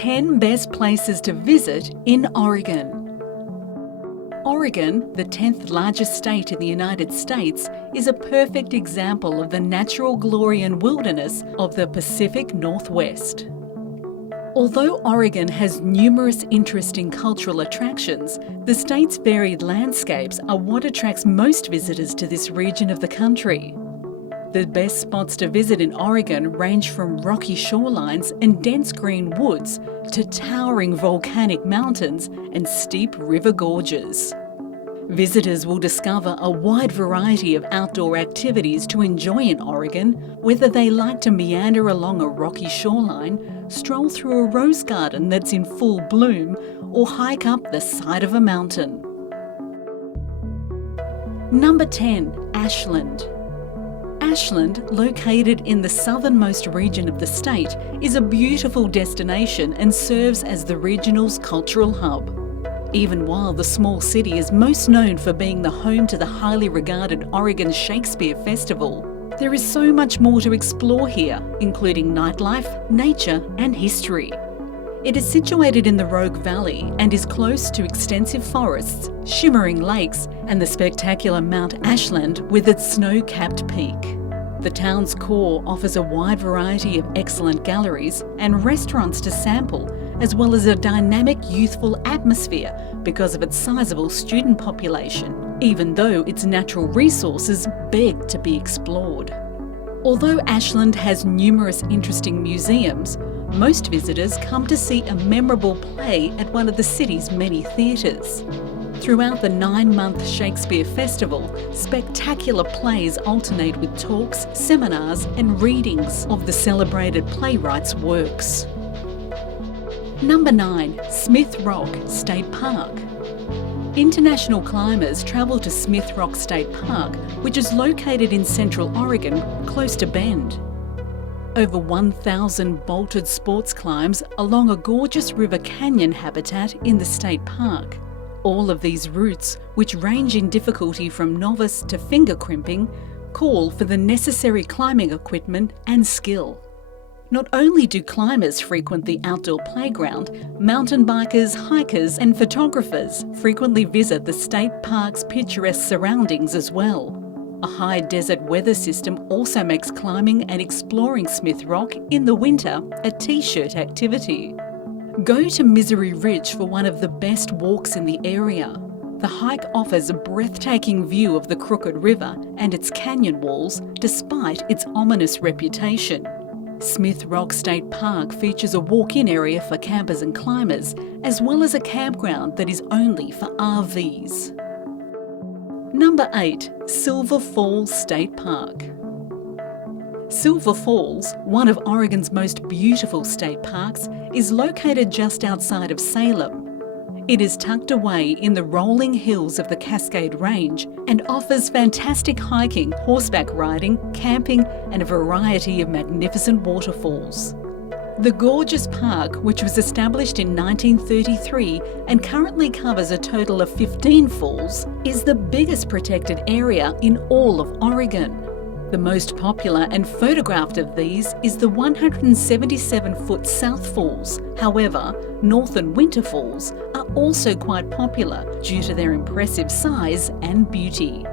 10 best places to visit in Oregon. Oregon, the 10th largest state in the United States, is a perfect example of the natural glory and wilderness of the Pacific Northwest. Although Oregon has numerous interesting cultural attractions, the state's varied landscapes are what attracts most visitors to this region of the country. The best spots to visit in Oregon range from rocky shorelines and dense green woods to towering volcanic mountains and steep river gorges. Visitors will discover a wide variety of outdoor activities to enjoy in Oregon, whether they like to meander along a rocky shoreline, stroll through a rose garden that's in full bloom, or hike up the side of a mountain. Number 10. Ashland. Ashland, located in the southernmost region of the state, is a beautiful destination and serves as the regional's cultural hub. Even while the small city is most known for being the home to the highly regarded Oregon Shakespeare Festival, there is so much more to explore here, including nightlife, nature and history. It is situated in the Rogue Valley and is close to extensive forests, shimmering lakes and the spectacular Mount Ashland with its snow-capped peak. The town's core offers a wide variety of excellent galleries and restaurants to sample, as well as a dynamic youthful atmosphere because of its sizable student population, even though its natural resources beg to be explored. Although Ashland has numerous interesting museums, most visitors come to see a memorable play at one of the city's many theatres. Throughout the 9-month Shakespeare Festival, spectacular plays alternate with talks, seminars and readings of the celebrated playwright's works. Number 9. Smith Rock State Park. International climbers travel to Smith Rock State Park, which is located in central Oregon, close to Bend. Over 1,000 bolted sports climbs along a gorgeous river canyon habitat in the state park. All of these routes, which range in difficulty from novice to finger crimping, call for the necessary climbing equipment and skill. Not only do climbers frequent the outdoor playground, mountain bikers, hikers and photographers frequently visit the state park's picturesque surroundings as well. A high desert weather system also makes climbing and exploring Smith Rock in the winter a t-shirt activity. Go to Misery Ridge for one of the best walks in the area. The hike offers a breathtaking view of the Crooked River and its canyon walls, despite its ominous reputation. Smith Rock State Park features a walk-in area for campers and climbers, as well as a campground that is only for RVs. Number 8. Silver Falls State Park. Silver Falls, one of Oregon's most beautiful state parks, is located just outside of Salem. It is tucked away in the rolling hills of the Cascade Range and offers fantastic hiking, horseback riding, camping and a variety of magnificent waterfalls. The gorgeous park, which was established in 1933 and currently covers a total of 15 falls, is the biggest protected area in all of Oregon. The most popular and photographed of these is the 177-foot South Falls. However, North and Winter Falls are also quite popular due to their impressive size and beauty.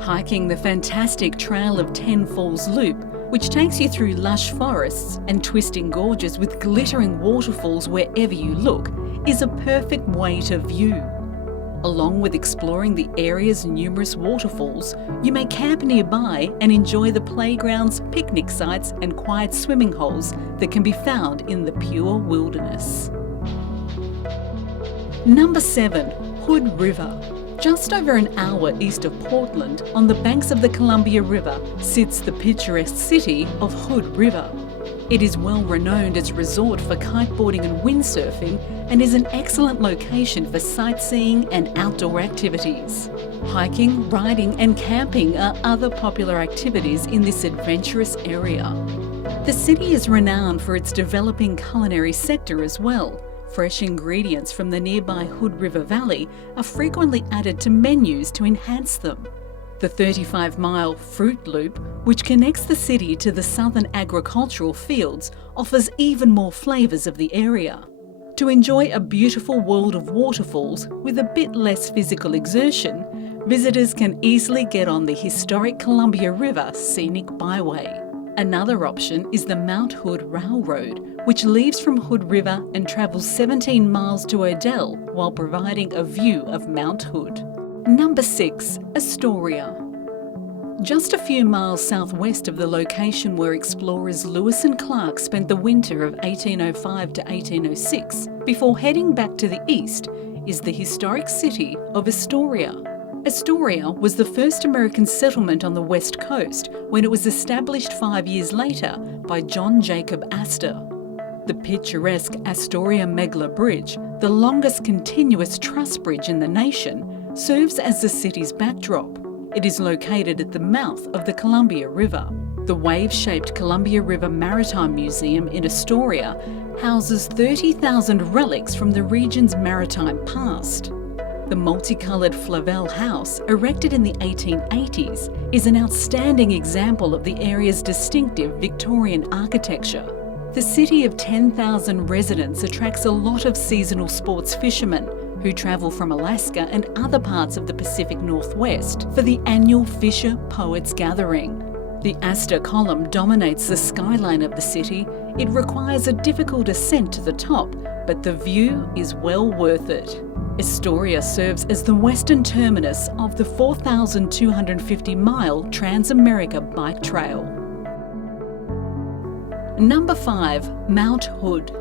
Hiking the fantastic Trail of 10 Falls Loop, which takes you through lush forests and twisting gorges with glittering waterfalls wherever you look, is a perfect way to view. Along with exploring the area's numerous waterfalls, you may camp nearby and enjoy the playgrounds, picnic sites and quiet swimming holes that can be found in the pure wilderness. Number 7. Hood River. Just over an hour east of Portland, on the banks of the Columbia River, sits the picturesque city of Hood River. It is well renowned as a resort for kiteboarding and windsurfing and is an excellent location for sightseeing and outdoor activities. Hiking, riding and camping are other popular activities in this adventurous area. The city is renowned for its developing culinary sector as well. Fresh ingredients from the nearby Hood River Valley are frequently added to menus to enhance them. The 35-mile Fruit Loop, which connects the city to the southern agricultural fields, offers even more flavours of the area. To enjoy a beautiful world of waterfalls with a bit less physical exertion, visitors can easily get on the historic Columbia River Scenic Byway. Another option is the Mount Hood Railroad, which leaves from Hood River and travels 17 miles to Odell while providing a view of Mount Hood. Number 6. Astoria. Just a few miles southwest of the location where explorers Lewis and Clark spent the winter of 1805 to 1806 before heading back to the east is the historic city of Astoria. Astoria was the first American settlement on the west coast when it was established 5 years later by John Jacob Astor. The picturesque Astoria Megla Bridge, the longest continuous truss bridge in the nation, serves as the city's backdrop. It is located at the mouth of the Columbia River. The wave-shaped Columbia River Maritime Museum in Astoria houses 30,000 relics from the region's maritime past. The multicoloured Flavel House, erected in the 1880s, is an outstanding example of the area's distinctive Victorian architecture. The city of 10,000 residents attracts a lot of seasonal sports fishermen who travel from Alaska and other parts of the Pacific Northwest for the annual Fisher Poets Gathering. The Astor Column dominates the skyline of the city. It requires a difficult ascent to the top, but the view is well worth it. Astoria serves as the western terminus of the 4,250-mile Trans-America Bike Trail. Number 5. Mount Hood.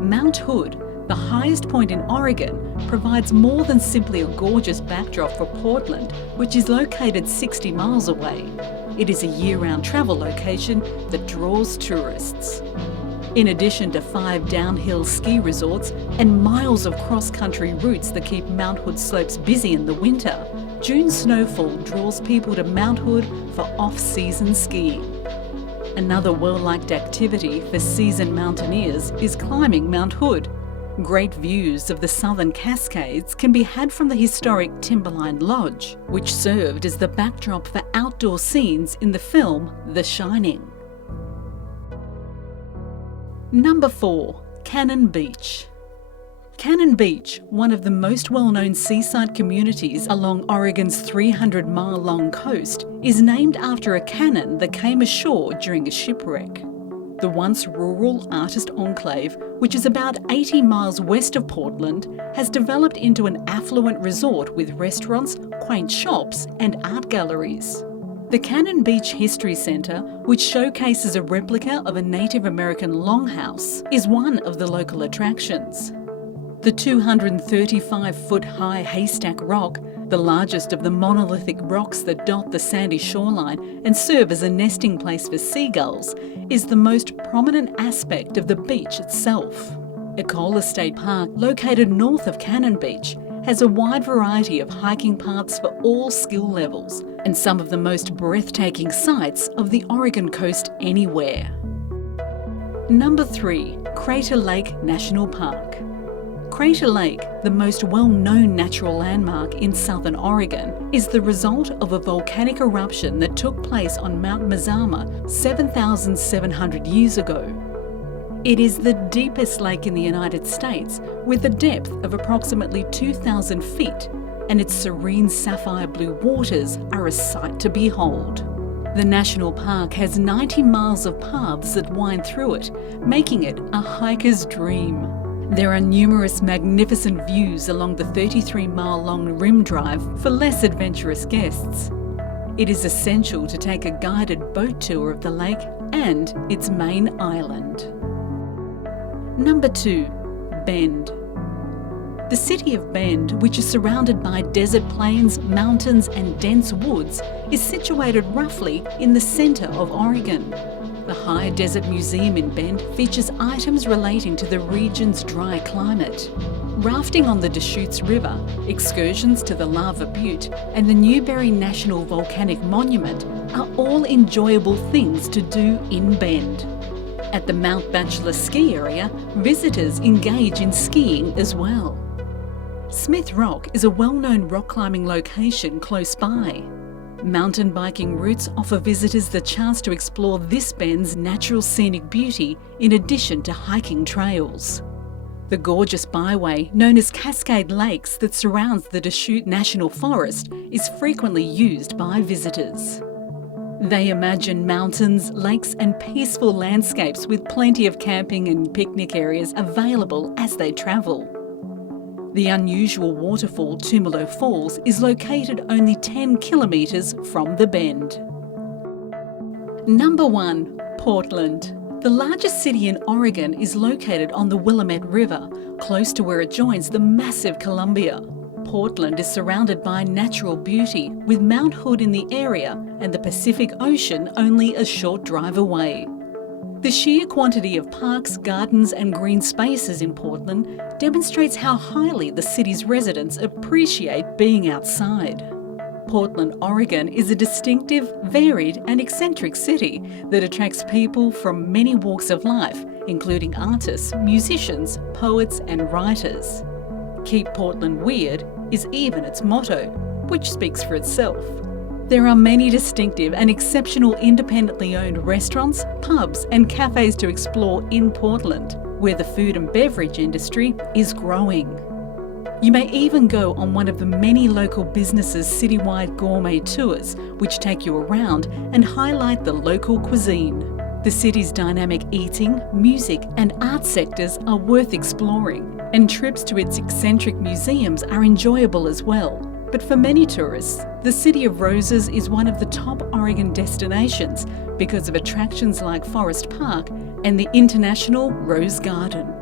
Mount Hood, the highest point in Oregon, provides more than simply a gorgeous backdrop for Portland, which is located 60 miles away. It is a year-round travel location that draws tourists. In addition to 5 downhill ski resorts and miles of cross-country routes that keep Mount Hood slopes busy in the winter, June snowfall draws people to Mount Hood for off-season skiing. Another well-liked activity for seasoned mountaineers is climbing Mount Hood. Great views of the Southern Cascades can be had from the historic Timberline Lodge, which served as the backdrop for outdoor scenes in the film The Shining. Number 4. Cannon Beach. Cannon Beach, one of the most well-known seaside communities along Oregon's 300-mile-long coast, is named after a cannon that came ashore during a shipwreck. The once rural artist enclave, which is about 80 miles west of Portland, has developed into an affluent resort with restaurants, quaint shops and art galleries. The Cannon Beach History Centre, which showcases a replica of a Native American longhouse, is one of the local attractions. The 235-foot-high Haystack Rock, the largest of the monolithic rocks that dot the sandy shoreline and serve as a nesting place for seagulls, is the most prominent aspect of the beach itself. Ecola State Park, located north of Cannon Beach, has a wide variety of hiking paths for all skill levels and some of the most breathtaking sights of the Oregon coast anywhere. Number 3. Crater Lake National Park. Crater Lake, the most well-known natural landmark in southern Oregon, is the result of a volcanic eruption that took place on Mount Mazama 7,700 years ago. It is the deepest lake in the United States, with a depth of approximately 2,000 feet, and its serene sapphire blue waters are a sight to behold. The national park has 90 miles of paths that wind through it, making it a hiker's dream. There are numerous magnificent views along the 33-mile-long rim drive for less adventurous guests. It is essential to take a guided boat tour of the lake and its main island. Number 2. Bend. The city of Bend, which is surrounded by desert plains, mountains and dense woods, is situated roughly in the centre of Oregon. The High Desert Museum in Bend features items relating to the region's dry climate. Rafting on the Deschutes River, excursions to the Lava Butte and the Newberry National Volcanic Monument are all enjoyable things to do in Bend. At the Mount Bachelor ski area, visitors engage in skiing as well. Smith Rock is a well-known rock climbing location close by. Mountain biking routes offer visitors the chance to explore this Bend's natural scenic beauty in addition to hiking trails. The gorgeous byway, known as Cascade Lakes, that surrounds the Deschutes National Forest is frequently used by visitors. They imagine mountains, lakes and peaceful landscapes with plenty of camping and picnic areas available as they travel. The unusual waterfall Tumalo Falls is located only 10 kilometres from the Bend. Number 1. Portland. The largest city in Oregon is located on the Willamette River, close to where it joins the massive Columbia. Portland is surrounded by natural beauty, with Mount Hood in the area and the Pacific Ocean only a short drive away. The sheer quantity of parks, gardens and green spaces in Portland demonstrates how highly the city's residents appreciate being outside. Portland, Oregon is a distinctive, varied and eccentric city that attracts people from many walks of life, including artists, musicians, poets and writers. Keep Portland Weird is even its motto, which speaks for itself. There are many distinctive and exceptional independently owned restaurants, pubs and cafes to explore in Portland, where the food and beverage industry is growing. You may even go on one of the many local businesses' citywide gourmet tours, which take you around and highlight the local cuisine. The city's dynamic eating, music and art sectors are worth exploring, and trips to its eccentric museums are enjoyable as well. But for many tourists, the City of Roses is one of the top Oregon destinations because of attractions like Forest Park and the International Rose Garden.